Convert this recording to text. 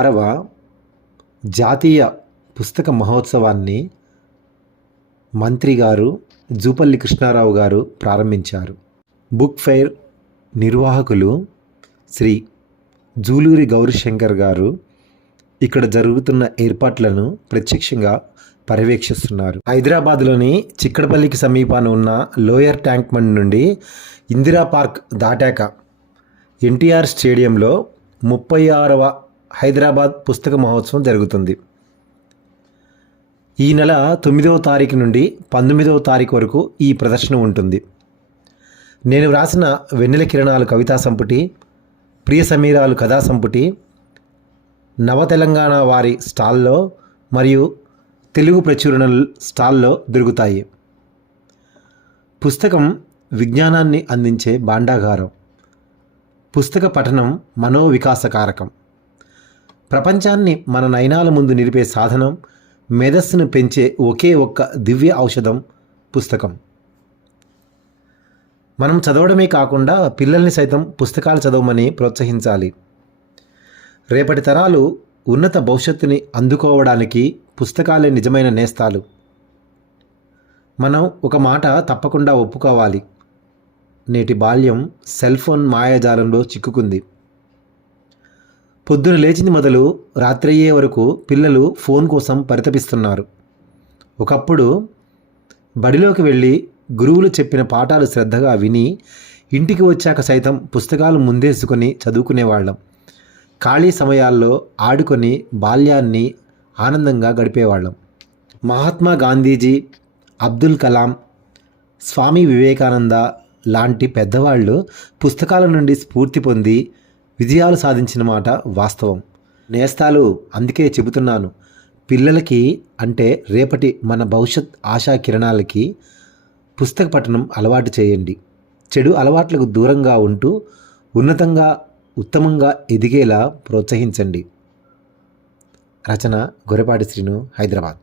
6వ జాతీయ పుస్తక మహోత్సవాన్ని మంత్రి గారు జూపల్లి కృష్ణారావు గారు ప్రారంభించారు. బుక్ ఫెయిర్ నిర్వాహకులు శ్రీ జూలూరి గౌరీశంకర్ గారు ఇక్కడ జరుగుతున్న ఏర్పాట్లను ప్రత్యక్షంగా పర్యవేక్షిస్తున్నారు. హైదరాబాద్లోని చిక్కడపల్లికి సమీపాన ఉన్న లోయర్ ట్యాంక్ బండ్ నుండి ఇందిరా పార్క్ దాటాక ఎన్టీఆర్ స్టేడియంలో 36వ హైదరాబాద్ పుస్తక మహోత్సవం జరుగుతుంది. ఈ నెల 9వ తారీఖు నుండి 19వ తారీఖు వరకు ఈ ప్రదర్శన ఉంటుంది. నేను వ్రాసిన వెన్నెల కిరణాలు కవితా సంపుటి, ప్రియ సమీరాలు కథా సంపుటి నవ తెలంగాణ వారి స్టాల్లో మరియు తెలుగు ప్రచురణ స్టాల్లో దొరుకుతాయి. పుస్తకం విజ్ఞానాన్ని అందించే భాండాగారం. పుస్తక పఠనం మనోవికాసకారకం. ప్రపంచాన్ని మన నయనాల ముందు నిలిపే సాధనం, మేధస్సును పెంచే ఒకే ఒక్క దివ్య ఔషధం పుస్తకం. మనం చదవడమే కాకుండా పిల్లల్ని సైతం పుస్తకాలు చదవమని ప్రోత్సహించాలి. రేపటి తరాలు ఉన్నత భవిష్యత్తుని అందుకోవడానికి పుస్తకాలే నిజమైన నేస్తాలు. మనం ఒక మాట తప్పకుండా ఒప్పుకోవాలి. నేటి బాల్యం సెల్ ఫోన్ మాయాజాలంలో చిక్కుకుంది. పొద్దున లేచింది మొదలు రాత్రయ్యే వరకు పిల్లలు ఫోన్ కోసం పరితపిస్తున్నారు. ఒకప్పుడు బడిలోకి వెళ్ళి గురువులు చెప్పిన పాఠాలు శ్రద్ధగా విని ఇంటికి వచ్చాక సైతం పుస్తకాలు ముందేసుకొని చదువుకునేవాళ్ళం. ఖాళీ సమయాల్లో ఆడుకొని బాల్యాన్ని ఆనందంగా గడిపేవాళ్ళం. మహాత్మా గాంధీజీ, అబ్దుల్ కలాం, స్వామి వివేకానంద లాంటి పెద్దవాళ్ళు పుస్తకాల నుండి స్ఫూర్తి పొంది విజయాలు సాధించిన మాట వాస్తవం. నేస్తాలు, అందుకే చెబుతున్నాను, పిల్లలకి అంటే రేపటి మన భవిష్యత్ ఆశా కిరణాలకి పుస్తక పఠనం అలవాటు చేయండి. చెడు అలవాట్లకు దూరంగా ఉంటూ ఉన్నతంగా ఉత్తమంగా ఎదిగేలా ప్రోత్సహించండి. రచన గొర్రెపాటి శ్రీను, హైదరాబాద్.